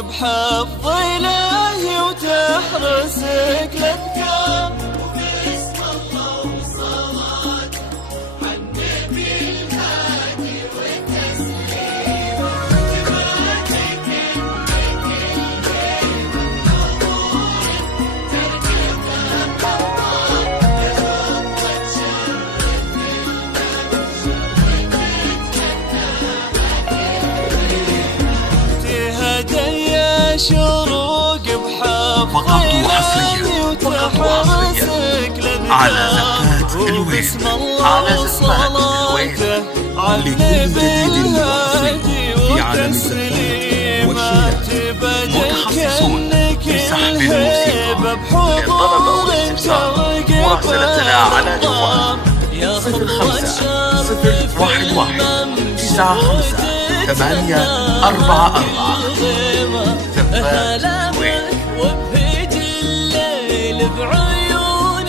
بحفظ إلهي وتحرسك الأذكار وباسم الله والصلاة على النبي الهادي والتسليم تبارك إنك الليل والنور تركبها بأبطال يغطى تشرف تهدي شروق بحفظ إلهي وتحرسك على زفات الوين على زفات الوين لكل جديد وحصري في عالم الزفات والشيلات متخصصون في سحب الموسيقى للطلب أو الاستفسار مراسلتنا على جوال 05-011-95-844 زفات الوين. وبهج الليل بعيون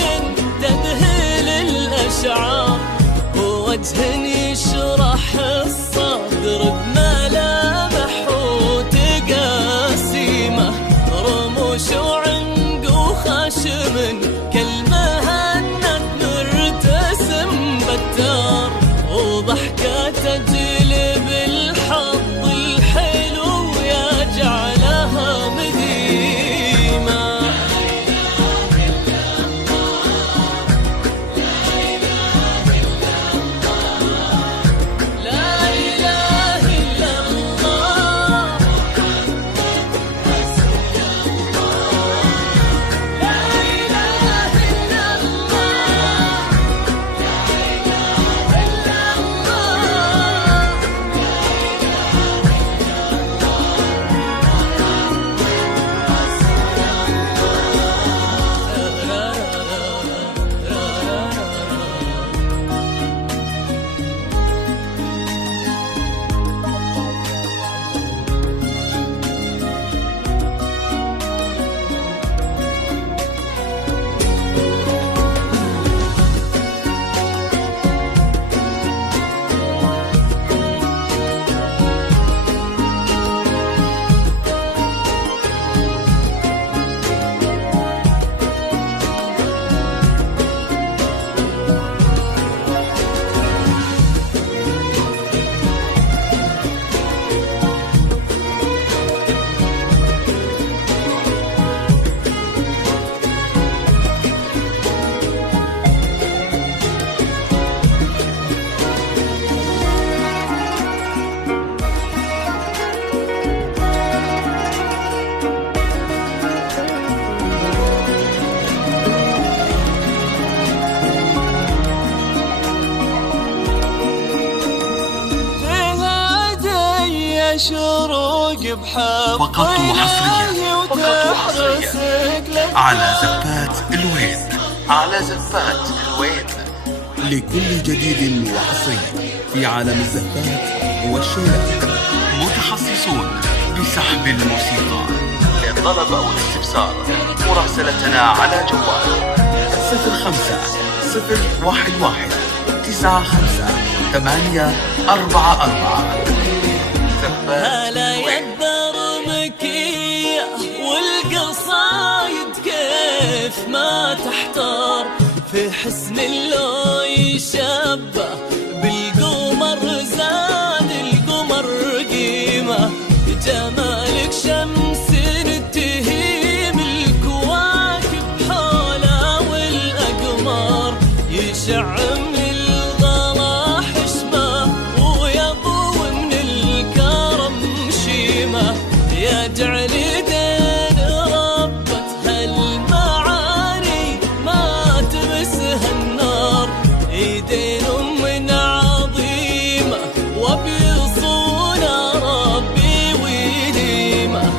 تذهل الأشعار ووجه يشرح الصدر بملامح وتقاسيمه رموش وعنق وخشم كالمهند مرتسم بتار وضحكة تجلب الحظ الحلو يجعلها مديمة لا إله إلا الله لا إله إلا الله شروق بحفظ فقط وحصريا على زفات الوين على زفات الوين لكل جديد وحصري في عالم الزفات والشيلات متخصصون بسحب الموسيقى للطلب أو الاستفسار مراسلتنا على جوال 05-011-95-844 هلا يا الدرمكية والقصايد كيف ما تحتار في حسن لو يشبه بالقمر زاد القمر قيمة جمالك شمس تهيم الكواكب حولها والأقمار يشع من الغلا حشمه ويضوي من الكرم شيمه يجعل دين ربة هالمعاني ما تمسها النار ايدين من عظيمة وبيصونها ربي ويديمه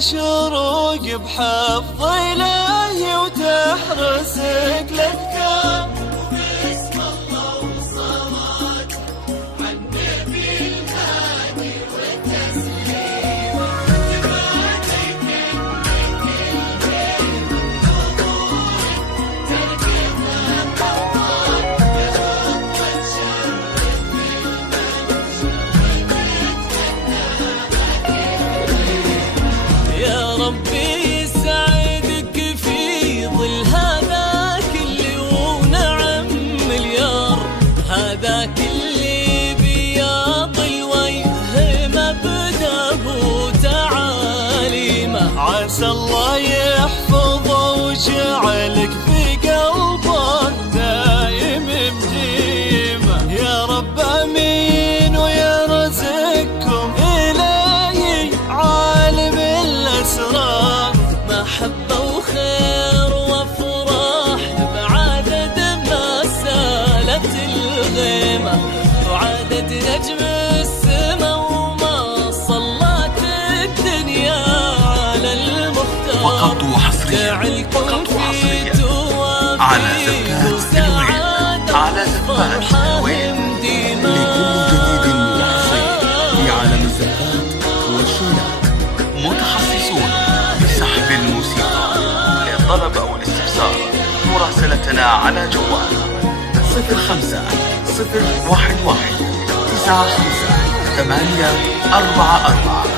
شروق بحفظ إلهي وتحرسك الأذكار. وباسم الله والصلاة عالنبي الهادي والتسليم تبعتك ربي يسعدك في ظل هذاك اللي ونعم مليار، هذاك اللي بياض الوجه مبدأه وتعاليمه. عسى الله يحفظه ويجعلك في قلبك دايم بديمه. يا رب امين ويرزقكم الهي عالم الأسرار، محبة وخير وافراح بعدد ما سالت الغيمة، وعدد نجم السما وما صلت الدنيا على المختار. فقط وحصريا على زفات الوين، على زفات الوين، لكل جديد وحصري في عالم الزفات والشيلات. متخصصون بسحب الموسيقى. للطلب أو الاستفسار مراسلتنا على جوال 05-011-95-844.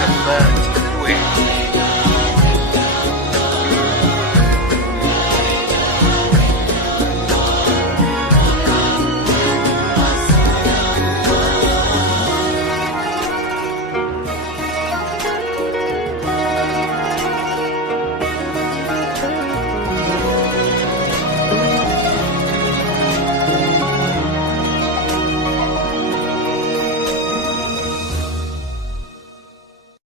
زفات الوين.